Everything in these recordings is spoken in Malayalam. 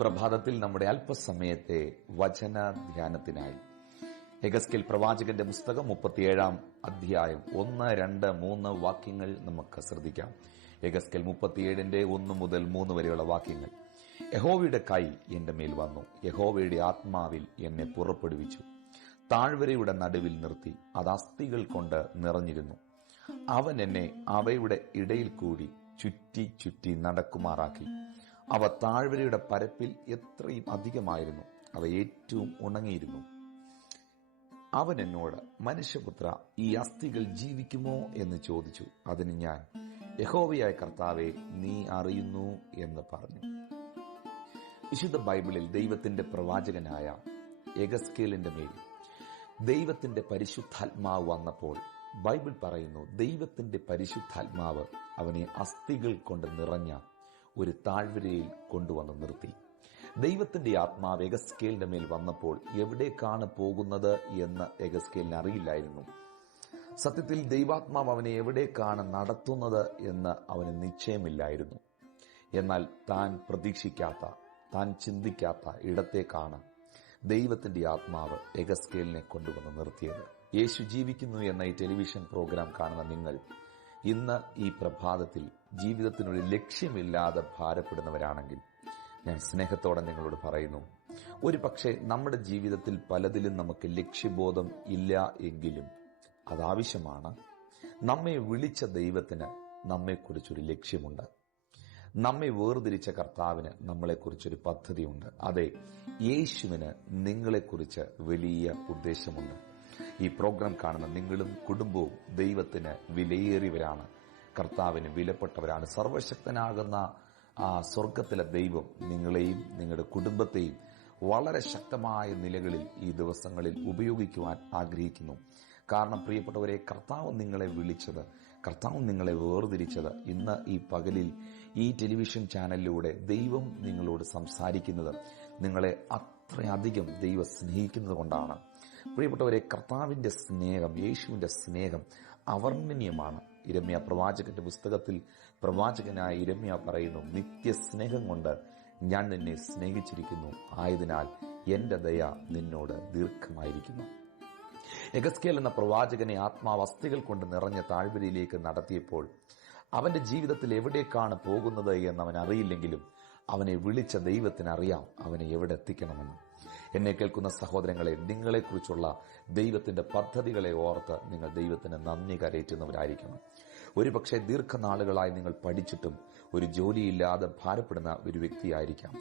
പ്രഭാതത്തിൽ നമ്മുടെ അല്പസമയത്തെ വചന ധ്യാനത്തിനായി യെഹെസ്കേൽ പ്രവാചകന്റെ പുസ്തകം 37-ാം അധ്യായം 1, 2, 3 വാക്യങ്ങൾ നമുക്ക് ശ്രദ്ധിക്കാം. യെഹെസ്കേൽ 37-ന്റെ 1 മുതൽ 3 വരെയുള്ള വാക്യങ്ങൾ. യഹോവയുടെ കൈ എന്റെ മേൽ വന്നു, യഹോവയുടെ ആത്മാവിൽ എന്നെ പുറപ്പെടുവിച്ചു. താഴ്വരയുടെ നടുവിൽ നിർത്തി, അത് അസ്ഥികൾ കൊണ്ട് നിറഞ്ഞിരുന്നു. അവൻ എന്നെ അവയുടെ ഇടയിൽ കൂടി ചുറ്റി ചുറ്റി നടക്കുമാറാക്കി. അവ താഴ്വരയുടെ പരപ്പിൽ എത്രയും അധികമായിരുന്നു, അവ ഏറ്റവും ഉണങ്ങിയിരുന്നു. അവൻ എന്നോട്, മനുഷ്യപുത്ര, ഈ അസ്ഥികൾ ജീവിക്കുമോ എന്ന് ചോദിച്ചു. അതിന് ഞാൻ, യഹോവയായ കർത്താവേ, നീ അറിയുന്നു എന്ന് പറഞ്ഞു. വിശുദ്ധ ബൈബിളിൽ ദൈവത്തിന്റെ പ്രവാചകനായ യെഹെസ്കേലിന്റെ മേൽ ദൈവത്തിന്റെ പരിശുദ്ധാത്മാവ് വന്നപ്പോൾ ബൈബിൾ പറയുന്നു, ദൈവത്തിന്റെ പരിശുദ്ധാത്മാവ് അവനെ അസ്ഥികൾ കൊണ്ട് നിറഞ്ഞ ഒരു താഴ്വരയിൽ കൊണ്ടുവന്ന് നിർത്തി. ദൈവത്തിന്റെ ആത്മാവ് യെഹെസ്കേലിന്റെ മേൽ വന്നപ്പോൾ എവിടേക്കാണ് പോകുന്നത് എന്ന് യെഹെസ്കേലിന് അറിയില്ലായിരുന്നു. സത്യത്തിൽ ദൈവാത്മാവ് അവനെ എവിടേക്കാണ് നടത്തുന്നത് എന്ന് അവന് നിശ്ചയമില്ലായിരുന്നു. എന്നാൽ താൻ പ്രതീക്ഷിക്കാത്ത, താൻ ചിന്തിക്കാത്ത ഇടത്തേക്കാണ് ദൈവത്തിന്റെ ആത്മാവ് യെഹെസ്കേലിനെ കൊണ്ടുവന്ന് നിർത്തിയത്. യേശു ജീവിക്കുന്നു എന്ന ഈ ടെലിവിഷൻ പ്രോഗ്രാം കാണുന്ന നിങ്ങൾ ഇന്ന് ഈ പ്രഭാതത്തിൽ ജീവിതത്തിനൊരു ലക്ഷ്യമില്ലാതെ ഭാരപ്പെടുന്നവരാണെങ്കിൽ ഞാൻ സ്നേഹത്തോടെ നിങ്ങളോട് പറയുന്നു, ഒരു പക്ഷേ നമ്മുടെ ജീവിതത്തിൽ പലതിലും നമുക്ക് ലക്ഷ്യബോധം ഇല്ല എങ്കിലും അതാവശ്യമാണ്. നമ്മെ വിളിച്ച ദൈവത്തിന് നമ്മെക്കുറിച്ചൊരു ലക്ഷ്യമുണ്ട്. നമ്മെ വേർതിരിച്ച കർത്താവിന് നമ്മളെക്കുറിച്ചൊരു പദ്ധതിയുണ്ട്. അതെ, യേശുവിന് നിങ്ങളെക്കുറിച്ച് വലിയ ഉദ്ദേശമുണ്ട്. ഈ പ്രോഗ്രാം കാണുന്ന നിങ്ങളും കുടുംബവും ദൈവത്തിന് വിലയേറിയവരാണ്, കർത്താവിന് വിലപ്പെട്ടവരാണ്. സർവശക്തനാകുന്ന ആ സ്വർഗത്തിലെ ദൈവം നിങ്ങളെയും നിങ്ങളുടെ കുടുംബത്തെയും വളരെ ശക്തമായ നിലകളിൽ ഈ ദിവസങ്ങളിൽ ഉപയോഗിക്കുവാൻ ആഗ്രഹിക്കുന്നു. കാരണം പ്രിയപ്പെട്ടവരെ, കർത്താവ് നിങ്ങളെ വിളിച്ചത്, കർത്താവ് നിങ്ങളെ വേർതിരിച്ചത്, ഇന്ന് ഈ പകലിൽ ഈ ടെലിവിഷൻ ചാനലിലൂടെ ദൈവം നിങ്ങളോട് സംസാരിക്കുന്നത് നിങ്ങളെ അത്രയധികം ദൈവം സ്നേഹിക്കുന്നത് കൊണ്ടാണ്. പ്രിയപ്പെട്ടവരെ, കർത്താവിന്റെ സ്നേഹം, യേശുവിന്റെ സ്നേഹം അവർണ്ണനീയമാണ്. യിരെമ്യാ പ്രവാചകന്റെ പുസ്തകത്തിൽ പ്രവാചകനായ യിരെമ്യാ പറയുന്നു, നിത്യസ്നേഹം കൊണ്ട് ഞാൻ നിന്നെ സ്നേഹിച്ചിരിക്കുന്നു, ആയതിനാൽ എന്റെ ദയ നിന്നോട് ദീർഘമായിരിക്കുന്നു. യെഹെസ്കേൽ എന്ന പ്രവാചകനെ ആത്മാവ് അസ്ഥികൾ കൊണ്ട് നിറഞ്ഞ താഴ്വരയിലേക്ക് നടത്തിയപ്പോൾ അവന്റെ ജീവിതത്തിൽ എവിടേക്കാണ് പോകുന്നത് എന്ന് അവൻ അറിയില്ലെങ്കിലും അവനെ വിളിച്ച ദൈവത്തിന് അറിയാം അവനെ എവിടെ എത്തിക്കണമെന്ന്. എന്നെ കേൾക്കുന്ന സഹോദരങ്ങളെ, നിങ്ങളെക്കുറിച്ചുള്ള ദൈവത്തിന്റെ പദ്ധതികളെ ഓർത്ത് നിങ്ങൾ ദൈവത്തിന് നന്ദി കരയറ്റുന്നവരായിരിക്കണം. ഒരുപക്ഷെ ദീർഘനാളുകളായി നിങ്ങൾ പഠിച്ചിട്ടും ഒരു ജോലിയില്ലാതെ ഭാരപ്പെടുന്ന ഒരു വ്യക്തിയായിരിക്കാം.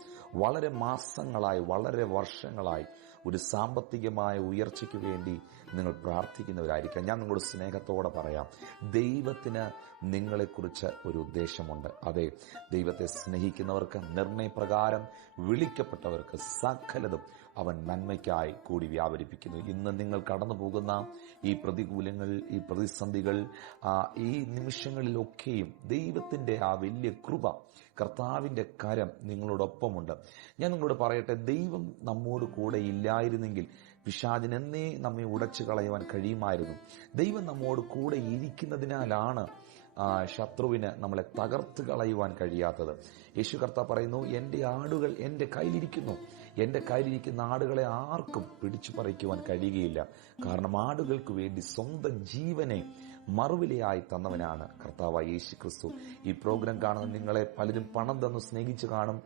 വളരെ മാസങ്ങളായി, വളരെ വർഷങ്ങളായി ഒരു സാമ്പത്തികമായ ഉയർച്ചയ്ക്ക് വേണ്ടി നിങ്ങൾ പ്രാർത്ഥിക്കുന്നവരായിരിക്കാം. ഞാൻ നിങ്ങളോട് സ്നേഹത്തോടെ പറയാം, ദൈവത്തിന് നിങ്ങളെക്കുറിച്ച് ഒരു ഉദ്ദേശമുണ്ട്. അതെ, ദൈവത്തെ സ്നേഹിക്കുന്നവർക്ക്, നിർണയപ്രകാരം വിളിക്കപ്പെട്ടവർക്ക് സകലതും അവൻ നന്മയ്ക്കായി കൂടി വ്യാപരിപ്പിക്കുന്നു. ഇന്ന് നിങ്ങൾ കടന്നു പോകുന്ന ഈ പ്രതികൂലങ്ങൾ, ഈ പ്രതിസന്ധികൾ, ഈ നിമിഷങ്ങളിലൊക്കെയും ദൈവത്തിന്റെ ആ വലിയ കൃപ, കർത്താവിന്റെ കരം നിങ്ങളോടൊപ്പമുണ്ട്. ഞാൻ നിങ്ങളോട് പറയട്ടെ, ദൈവം നമ്മോട് കൂടെ ഇല്ലായിരുന്നെങ്കിൽ പിശാചിന് എന്നേ നമ്മെ ഉടച്ചു കളയുവാൻ കഴിയുമായിരുന്നു. ദൈവം നമ്മോട് കൂടെ ഇരിക്കുന്നതിനാലാണ് ശത്രുവിന് നമ്മളെ തകർത്ത് കളയുവാൻ കഴിയാത്തത്. യേശു കർത്താവ് പറയുന്നു, എന്റെ ആടുകൾ എന്റെ കയ്യിലിരിക്കുന്നു, എന്റെ കയ്യിലിരിക്കുന്ന ആടുകളെ ആർക്കും പിടിച്ചു പറിക്കുവാൻ കഴിയുകയില്ല. കാരണം ആടുകൾക്ക് വേണ്ടി സ്വന്തം ജീവനെ മറുവിലയായി തന്നവനാണ് കർത്താവായ യേശു ക്രിസ്തു. ഈ പ്രോഗ്രാം കാണുന്ന നിങ്ങളെ പലരും പണം തന്ന് സ്നേഹിച്ചു കാണും,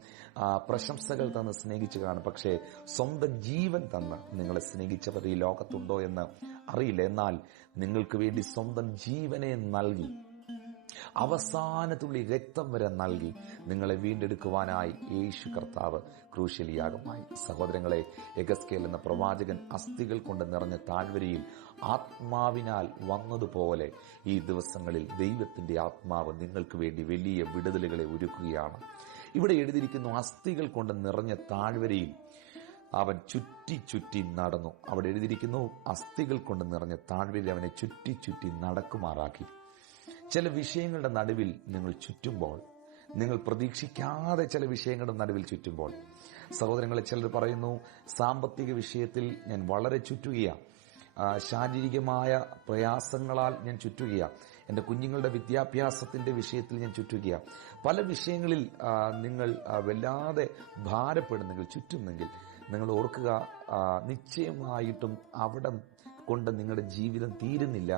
പ്രശംസകൾ തന്ന് സ്നേഹിച്ചു കാണും. പക്ഷേ സ്വന്തം ജീവൻ തന്ന് നിങ്ങളെ സ്നേഹിച്ചവർ ഈ ലോകത്തുണ്ടോ എന്ന് അറിയില്ല. എന്നാൽ നിങ്ങൾക്ക് വേണ്ടി സ്വന്തം ജീവനെ നൽകി, അവസാനത്തുള്ളി രക്തം വരെ നൽകി നിങ്ങളെ വീണ്ടെടുക്കുവാനായി യേശു കർത്താവ് ക്രൂശിലിയാഗമായി. സഹോദരങ്ങളെ, യെഹെസ്കേൽ എന്ന പ്രവാചകൻ അസ്ഥികൾ കൊണ്ട് നിറഞ്ഞ താഴ്വരയിൽ ആത്മാവിനാൽ വന്നതുപോലെ ഈ ദിവസങ്ങളിൽ ദൈവത്തിന്റെ ആത്മാവ് നിങ്ങൾക്ക് വേണ്ടി വലിയ വിടുതലുകളെ ഒരുക്കുകയാണ്. ഇവിടെ എഴുതിയിരിക്കുന്നു, അസ്ഥികൾ കൊണ്ട് നിറഞ്ഞ താഴ്വരയിൽ അവൻ ചുറ്റി ചുറ്റി നടന്നു. അവിടെ എഴുതിയിരിക്കുന്നു, അസ്ഥികൾ കൊണ്ട് നിറഞ്ഞ താഴ്വരയിൽ അവനെ ചുറ്റി ചുറ്റി നടക്കുമാറാക്കി. ചില വിഷയങ്ങളുടെ നടുവിൽ നിങ്ങൾ ചുറ്റുമ്പോൾ, നിങ്ങൾ പ്രതീക്ഷിക്കാതെ ചില വിഷയങ്ങളുടെ നടുവിൽ ചുറ്റുമ്പോൾ, സഹോദരങ്ങളെ, ചിലർ പറയുന്നു, സാമ്പത്തിക വിഷയത്തിൽ ഞാൻ വളരെ ചുറ്റുകയാണ്, ശാരീരികമായ പ്രയാസങ്ങളാൽ ഞാൻ ചുറ്റുകയാണ്, എൻ്റെ കുഞ്ഞുങ്ങളുടെ വിദ്യാഭ്യാസത്തിന്റെ വിഷയത്തിൽ ഞാൻ ചുറ്റുക. പല വിഷയങ്ങളിൽ നിങ്ങൾ വല്ലാതെ ഭാരപ്പെടുന്നെങ്കിൽ, ചുറ്റുന്നെങ്കിൽ നിങ്ങൾ ഓർക്കുക, നിശ്ചയമായിട്ടും അവിടെ കൊണ്ട് നിങ്ങളുടെ ജീവിതം തീരുന്നില്ല.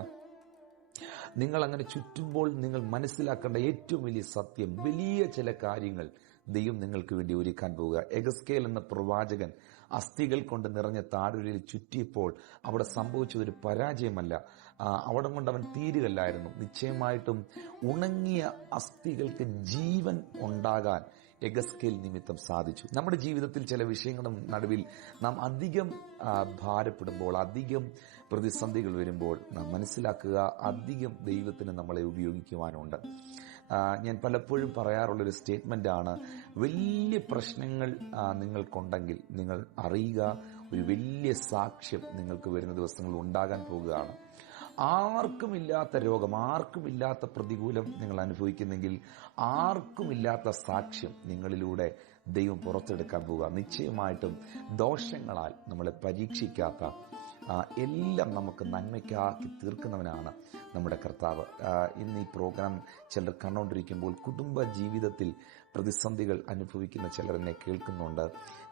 നിങ്ങൾ അങ്ങനെ ചുറ്റുമ്പോൾ നിങ്ങൾ മനസ്സിലാക്കേണ്ട ഏറ്റവും വലിയ സത്യം, വലിയ ചില കാര്യങ്ങൾ ദൈവം നിങ്ങൾക്ക് വേണ്ടി ഒരുക്കാൻ പോവുക. എഗസ്കേൽ എന്ന പ്രവാചകൻ അസ്ഥികൾ കൊണ്ട് നിറഞ്ഞ താഴ്വരയിൽ ചുറ്റിയപ്പോൾ അവിടെ സംഭവിച്ചതൊരു പരാജയമല്ല, അവിടെ കൊണ്ട് അവൻ തീരുകല്ലായിരുന്നു. നിശ്ചയമായിട്ടും ഉണങ്ങിയ അസ്ഥികൾക്ക് ജീവൻ ഉണ്ടാകാൻ എഗസ്കേൽ നിമിത്തം സാധിച്ചു. നമ്മുടെ ജീവിതത്തിൽ ചില വിഷയങ്ങളുടെ നടുവിൽ നാം അധികം ഭാരപ്പെടുമ്പോൾ, അധികം പ്രതിസന്ധികൾ വരുമ്പോൾ നാം മനസ്സിലാക്കുക, അധികം ദൈവത്തിന് നമ്മളെ ഉപയോഗിക്കുവാനുണ്ട്. ഞാൻ പലപ്പോഴും പറയാറുള്ളൊരു സ്റ്റേറ്റ്മെന്റാണ്, വലിയ പ്രശ്നങ്ങൾ നിങ്ങൾക്കുണ്ടെങ്കിൽ നിങ്ങൾ അറിയുക, ഒരു വലിയ സാക്ഷ്യം നിങ്ങൾക്ക് വരുന്ന ദിവസങ്ങൾ ഉണ്ടാകാൻ പോകുകയാണ്. ആർക്കുമില്ലാത്ത രോഗം, ആർക്കുമില്ലാത്ത പ്രതികൂലം നിങ്ങൾ അനുഭവിക്കുന്നെങ്കിൽ ആർക്കുമില്ലാത്ത സാക്ഷ്യം നിങ്ങളിലൂടെ ദൈവം പുറത്തെടുക്കാൻ പോവുക. നിശ്ചയമായിട്ടും ദോഷങ്ങളാൽ നമ്മളെ പരീക്ഷിക്കാത്ത, എല്ലാം നമുക്ക് നന്മയ്ക്കാക്കി തീർക്കുന്നവനാണ് നമ്മുടെ കർത്താവ്. ഇന്ന് ഈ പ്രോഗ്രാം ചിലർ കണ്ടുകൊണ്ടിരിക്കുമ്പോൾ കുടുംബ ജീവിതത്തിൽ പ്രതിസന്ധികൾ അനുഭവിക്കുന്ന ചിലർ എന്നെ കേൾക്കുന്നുണ്ട്.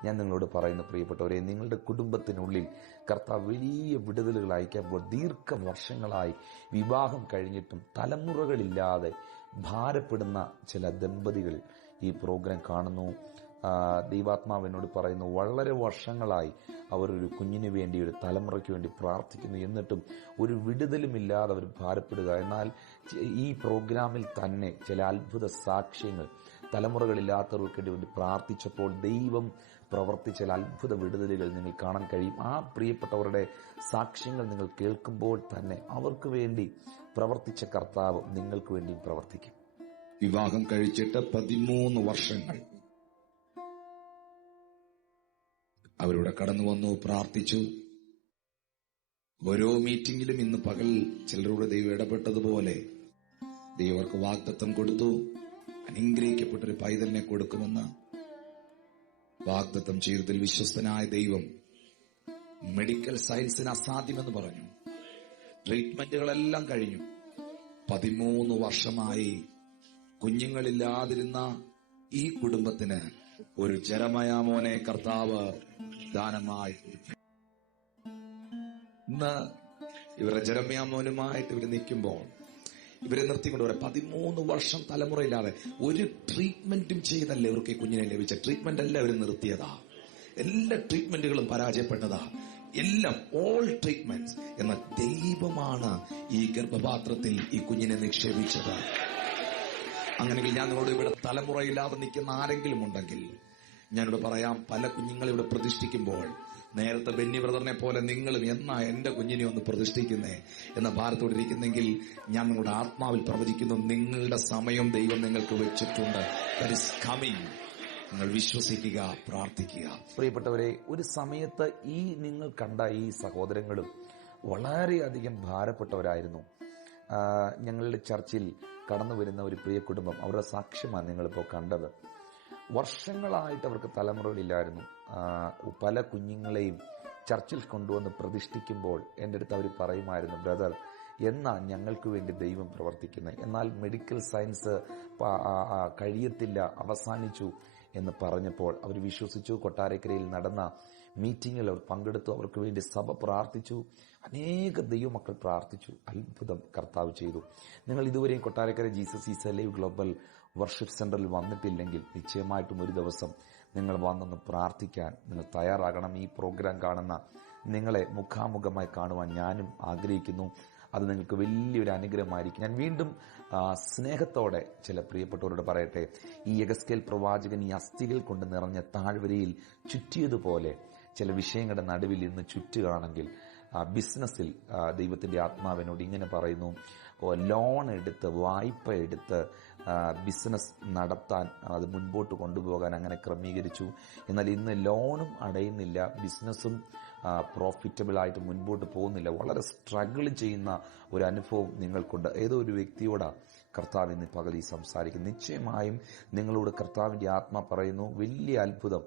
ഞാൻ നിങ്ങളോട് പറയുന്ന പ്രിയപ്പെട്ടവരെ, നിങ്ങളുടെ കുടുംബത്തിനുള്ളിൽ കർത്താവ് വലിയ വിടുതലുകൾ അയക്കുമ്പോൾ, ദീർഘവർഷങ്ങളായി വിവാഹം കഴിഞ്ഞിട്ടും തലമുറകളില്ലാതെ ഭാരപ്പെടുന്ന ചില ദമ്പതികൾ ഈ പ്രോഗ്രാം കാണുന്നു. ദൈവാത്മാവിനോട് പറയുന്നു, വളരെ വർഷങ്ങളായി അവർ ഒരു കുഞ്ഞിന് വേണ്ടി, ഒരു തലമുറയ്ക്ക് വേണ്ടി പ്രാർത്ഥിക്കുന്നു, എന്നിട്ടും ഒരു വിടുതലുമില്ലാതെ അവർ ഭാരപ്പെടുക. എന്നാൽ ഈ പ്രോഗ്രാമിൽ തന്നെ ചില അത്ഭുത സാക്ഷ്യങ്ങൾ തലമുറകളില്ലാത്തവർക്ക് വേണ്ടി പ്രാർത്ഥിച്ചപ്പോൾ ദൈവം പ്രവർത്തിച്ച ചില അത്ഭുത വിടുതലുകൾ നിങ്ങൾ കാണാൻ കഴിയും. ആ പ്രിയപ്പെട്ടവരുടെ സാക്ഷ്യങ്ങൾ നിങ്ങൾ കേൾക്കുമ്പോൾ തന്നെ അവർക്ക് വേണ്ടി പ്രവർത്തിച്ച കർത്താവ് നിങ്ങൾക്ക് വേണ്ടിയും പ്രവർത്തിക്കും. വിവാഹം കഴിച്ചിട്ട് 13 വർഷങ്ങൾ അവരിവിടെ കടന്നു വന്നു, പ്രാർത്ഥിച്ചു. ഓരോ മീറ്റിംഗിലും ഇന്ന് പകൽ ചിലരോട് ദൈവം ഇടപെട്ടതുപോലെ ദൈവം അവർക്ക് വാഗ്ദത്തം കൊടുത്തു. അനുഗ്രഹിക്കപ്പെട്ടൊരു പൈതലിനെ കൊടുക്കുമെന്ന് വാഗ്ദത്തം ചെയ്തതിൽ വിശ്വസ്തനായ ദൈവം മെഡിക്കൽ സയൻസിന് അസാധ്യമെന്ന് പറഞ്ഞു. ട്രീറ്റ്മെന്റുകളെല്ലാം കഴിഞ്ഞു. 13 വർഷമായി കുഞ്ഞുങ്ങളില്ലാതിരുന്ന ഈ കുടുംബത്തിന് ഒരു ജെറമയ മോനെ കർത്താവ് ദാനമായി. ഇന്ന് ഇവരുടെ ജെറമയ മോനുമായിട്ട് ഇവർ നിൽക്കുമ്പോൾ ഇവരെ നിർത്തിക്കൊണ്ടുവരെ 13 വർഷം തലമുറയില്ലാതെ ഒരു ട്രീറ്റ്മെന്റും ചെയ്തല്ലേ ഇവർക്ക് ഈ കുഞ്ഞിനെ ലഭിച്ച. ട്രീറ്റ്മെന്റ് അല്ല ഇവർ നിർത്തിയതാ, എല്ലാ ട്രീറ്റ്മെന്റുകളും പരാജയപ്പെട്ടതാ, എല്ലാം ഓൾ ട്രീറ്റ്മെന്റ്സ്. എന്ന ദൈവമാണ് ഈ ഗർഭപാത്രത്തിൽ ഈ കുഞ്ഞിനെ നിക്ഷേപിച്ചത്. അങ്ങനെയെങ്കിൽ ഞാൻ നിങ്ങളോട് ഇവിടെ തലമുറയില്ലാതെ നിൽക്കുന്ന ആരെങ്കിലും ഉണ്ടെങ്കിൽ ഞാനിവിടെ പറയാം, പല കുഞ്ഞുങ്ങളെ ഇവിടെ പ്രതിഷ്ഠിക്കുമ്പോൾ നേരത്തെ ബെന്നി ബ്രദറിനെ പോലെ നിങ്ങളും എന്നാ എന്റെ കുഞ്ഞിനെ ഒന്ന് പ്രതിഷ്ഠിക്കുന്നേ എന്ന ഭാരത്തോടെ ഇരിക്കുന്നെങ്കിൽ ഞാൻ നിങ്ങളുടെ ആത്മാവിൽ പ്രവചിക്കുന്നു, നിങ്ങളുടെ സമയം ദൈവം നിങ്ങൾക്ക് വെച്ചിട്ടുണ്ട്. That is coming. നിങ്ങൾ വിശ്വസിക്കുക, പ്രാർത്ഥിക്കുക. പ്രിയപ്പെട്ടവരെ, ഒരു സമയത്ത് ഈ നിങ്ങൾ കണ്ട ഈ സഹോദരങ്ങളും വളരെയധികം ഭാരപ്പെട്ടവരായിരുന്നു. ഞങ്ങളുടെ ചർച്ചിൽ കടന്നു വരുന്ന ഒരു പ്രിയ കുടുംബം, അവരുടെ സാക്ഷ്യമാണ് നിങ്ങളിപ്പോൾ കണ്ടത്. വർഷങ്ങളായിട്ട് അവർക്ക് തലമുറകളില്ലായിരുന്നു. പല കുഞ്ഞുങ്ങളെയും ചർച്ചിൽ കൊണ്ടുവന്ന് പ്രതിഷ്ഠിക്കുമ്പോൾ എൻ്റെ അടുത്ത് അവർ പറയുമായിരുന്നു, ബ്രദർ എന്നാ ഞങ്ങൾക്ക് വേണ്ടി ദൈവം പ്രവർത്തിക്കുന്നത്, എന്നാൽ മെഡിക്കൽ സയൻസ് കഴിയത്തില്ല, അവസാനിച്ചു എന്ന് പറഞ്ഞപ്പോൾ അവർ വിശ്വസിച്ചു. കൊട്ടാരക്കരയിൽ നടന്ന മീറ്റിംഗിൽ അവർ പങ്കെടുത്തു, അവർക്ക് വേണ്ടി സഭ പ്രാർത്ഥിച്ചു, അനേക ദൈവമക്കൾ പ്രാർത്ഥിച്ചു. അത്ഭുതം കർത്താവ് ചെയ്തു. നിങ്ങൾ ഇതുവരെയും Kottarakkara Jesus is alive global worship സെന്ററിൽ വന്നിട്ടില്ലെങ്കിൽ നിശ്ചയമായിട്ടും ഒരു ദിവസം നിങ്ങൾ വന്നൊന്ന് പ്രാർത്ഥിക്കാൻ നിങ്ങൾ തയ്യാറാകണം. ഈ പ്രോഗ്രാം കാണുന്ന നിങ്ങളെ മുഖാമുഖമായി കാണുവാൻ ഞാനും ആഗ്രഹിക്കുന്നു. അത് നിങ്ങൾക്ക് വലിയൊരു അനുഗ്രഹമായിരിക്കും. ഞാൻ വീണ്ടും സ്നേഹത്തോടെ ചില പ്രിയപ്പെട്ടവരോട് പറയട്ടെ, ഈ എഗസ്കേൽ പ്രവാചകൻ ഈ അസ്ഥികൾ കൊണ്ട് നിറഞ്ഞ താഴ്വരയിൽ ചുറ്റിയതുപോലെ ചില വിഷയങ്ങളുടെ നടുവിൽ ഇന്ന് ചുറ്റുകയാണെങ്കിൽ, ബിസിനസ്സിൽ ദൈവത്തിന്റെ ആത്മാവിനോട് ഇങ്ങനെ പറയുന്നു, ലോൺ എടുത്ത്, വായ്പ എടുത്ത് ബിസിനസ് നടത്താൻ, അത് മുൻപോട്ട് കൊണ്ടുപോകാൻ അങ്ങനെ ക്രമീകരിച്ചു. എന്നാൽ ഇന്ന് ലോണും അടയുന്നില്ല, ബിസിനസ്സും പ്രോഫിറ്റബിൾ ആയിട്ട് മുൻപോട്ട് പോകുന്നില്ല, വളരെ സ്ട്രഗിൾ ചെയ്യുന്ന ഒരു അനുഭവം നിങ്ങൾക്കുണ്ട്. ഏതോ ഒരു വ്യക്തിയോടാണ് കർത്താവ് ഇന്ന് പകൽ സംസാരിക്കും. നിശ്ചയമായും നിങ്ങളോട് കർത്താവിന്റെ ആത്മാ പറയുന്നു, വലിയ അത്ഭുതം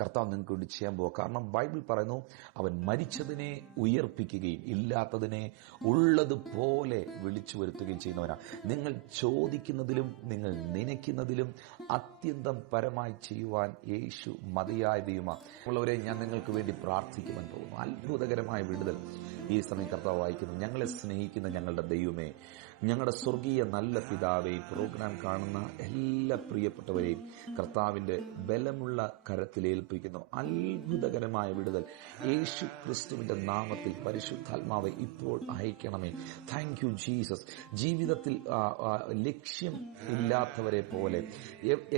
കർത്താവ് നിങ്ങൾക്ക് വേണ്ടി ചെയ്യാൻ പോവുക. കാരണം ബൈബിൾ പറയുന്നു, അവൻ മരിച്ചതിനെ ഉയർപ്പിക്കുകയും ഇല്ലാത്തതിനെ ഉള്ളതുപോലെ വിളിച്ചു വരുത്തുകയും ചെയ്യുന്നവനാണ്. നിങ്ങൾ ചോദിക്കുന്നതിലും നിങ്ങൾ നനയ്ക്കുന്നതിലും അത്യന്തം പരമായി ചെയ്യുവാൻ യേശു മതിയായ ദൈവമാണ്. ഉള്ളവരെ, ഞാൻ നിങ്ങൾക്ക് വേണ്ടി പ്രാർത്ഥിക്കുവാൻ പോകുന്നു. അത്ഭുതകരമായ വിടുതൽ ഈ സമയം കർത്താവ് വായിക്കുന്നു. ഞങ്ങളെ സ്നേഹിക്കുന്ന ഞങ്ങളുടെ ദൈവമേ, ഞങ്ങളുടെ സ്വർഗീയ നല്ല പിതാവേ, പ്രോഗ്രാം കാണുന്ന എല്ലാ പ്രിയപ്പെട്ടവരെയും കർത്താവിന്റെ ബലമുള്ള കരത്തിൽ ഏൽപ്പിക്കുന്നു. അത്ഭുതകരമായ വിടുതൽ യേശു ക്രിസ്തുവിന്റെ നാമത്തിൽ പരിശുദ്ധാത്മാവെ ഇപ്പോൾ അയക്കണമേ. Thank you Jesus. ജീവിതത്തിൽ ലക്ഷ്യം ഇല്ലാത്തവരെ പോലെ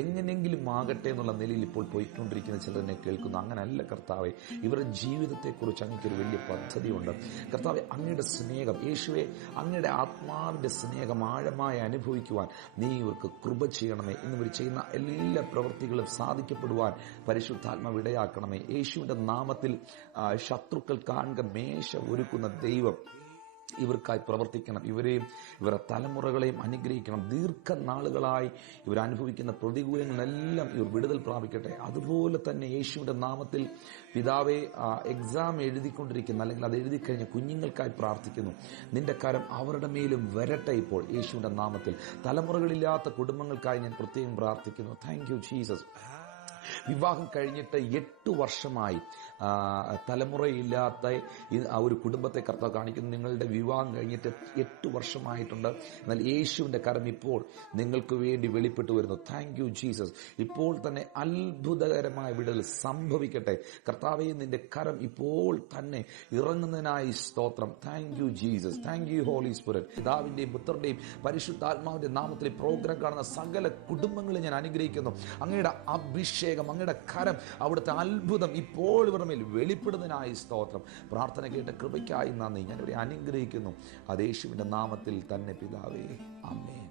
എങ്ങനെങ്കിലും ആകട്ടെ എന്നുള്ള നിലയിൽ ഇപ്പോൾ പോയിക്കൊണ്ടിരിക്കുന്ന ചിലരെന്നെ കേൾക്കുന്നു. അങ്ങനല്ല കർത്താവെ, ഇവരുടെ ജീവിതത്തെക്കുറിച്ച് അങ്ങേക്കൊരു വലിയ പദ്ധതിയുണ്ട്. കർത്താവെ, അങ്ങയുടെ സ്നേഹം, യേശുവെ അങ്ങയുടെ ആത്മാവിന്റെ സ്നേഹം ആഴമായി അനുഭവിക്കുവാൻ നീ ഇവർക്ക് കൃപ ചെയ്യണമേ. എന്നിവർ ചെയ്യുന്ന എല്ലാ പ്രവൃത്തികളും സാധിക്കപ്പെടുവാൻ പരിശുദ്ധാത്മാവ് ഇടയാക്കണമേ. യേശുവിന്റെ നാമത്തിൽ ശത്രുക്കൾ കാണുക മേശ ഒരുക്കുന്ന ദൈവം ഇവർക്കായി പ്രവർത്തിക്കണം. ഇവരെയും ഇവരുടെ തലമുറകളെയും അനുഗ്രഹിക്കണം. ദീർഘനാളുകളായി ഇവർ അനുഭവിക്കുന്ന പ്രതികൂലങ്ങളെല്ലാം ഇവർ വിടുതൽ പ്രാപിക്കട്ടെ. അതുപോലെ തന്നെ യേശുവിന്റെ നാമത്തിൽ പിതാവെ, എക്സാം എഴുതിക്കൊണ്ടിരിക്കുന്ന അല്ലെങ്കിൽ അത് എഴുതി കഴിഞ്ഞ കുഞ്ഞുങ്ങൾക്കായി പ്രാർത്ഥിക്കുന്നു. നിന്റെ കരം അവരുടെ മേലും വരട്ടെ ഇപ്പോൾ യേശുവിന്റെ നാമത്തിൽ. തലമുറകളില്ലാത്ത കുടുംബങ്ങൾക്കായി ഞാൻ പ്രത്യേകം പ്രാർത്ഥിക്കുന്നു. Thank you Jesus. വിവാഹം കഴിഞ്ഞിട്ട് 8 വർഷമായി തലമുറയില്ലാത്ത ഒരു കുടുംബത്തെ കർത്താവ് കാണിക്കുന്നു. നിങ്ങളുടെ വിവാഹം കഴിഞ്ഞിട്ട് 8 വർഷമായിട്ടുണ്ട്. എന്നാൽ യേശുവിന്റെ കരം ഇപ്പോൾ നിങ്ങൾക്ക് വേണ്ടി വെളിപ്പെട്ടു വരുന്നു. Thank you Jesus. ഇപ്പോൾ തന്നെ അത്ഭുതകരമായ വിടുതൽ സംഭവിക്കട്ടെ. കർത്താവേ, നിന്റെ കരം ഇപ്പോൾ തന്നെ ഇറങ്ങുന്നതിനായി സ്തോത്രം. Thank you Jesus. Thank you holy spirit. പിതാവിന്റെയും പുത്രന്റെയും പരിശുദ്ധാത്മാവിന്റെ നാമത്തിൽ പ്രോഗ്രാം കാണുന്ന സകല കുടുംബങ്ങളെ ഞാൻ അനുഗ്രഹിക്കുന്നു. അങ്ങയുടെ അഭിഷേകം, അങ്ങയുടെ കരം, അവിടുത്തെ അത്ഭുതം ഇപ്പോൾ ഇവരുടെ മേൽ വെളിപ്പെടുന്നതിനായി സ്തോത്രം. പ്രാർത്ഥന കേട്ട കൃപയ്ക്കായി നന്ദി. ഞാനിവരെ അനുഗ്രഹിക്കുന്നു. അത് യേശുവിന്റെ നാമത്തിൽ തന്നെ പിതാവേ, ആമേൻ.